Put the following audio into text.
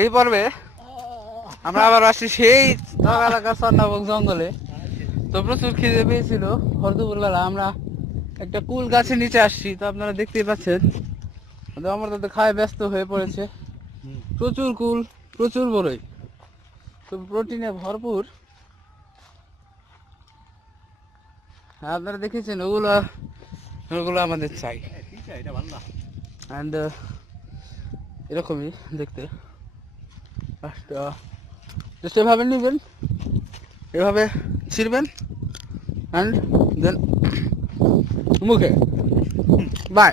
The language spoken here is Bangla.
এই পর্বে আমরা আবার আসছি সেই এলাকার চন্নাবক জঙ্গলে। তো প্রচুর খিদে পেয়েছিল ভর দুপুরবেলা, আমরা একটা কুল গাছের নিচে আসছি। তো আপনারা দেখতেই পাচ্ছেন আমরা তো খায় ব্যস্ত হয়ে পড়েছে। প্রচুর কুল, প্রচুর বড়ই, তো প্রোটিনে ভরপুর। আপনারা দেখেছেন ওগুলো ওগুলো আমাদের চাই। অ্যান্ড এরকমই দেখতে জাস্ট এভাবে নিবেন, এভাবে ছিঁড়বেন অ্যান্ড দেন মুখে বাই।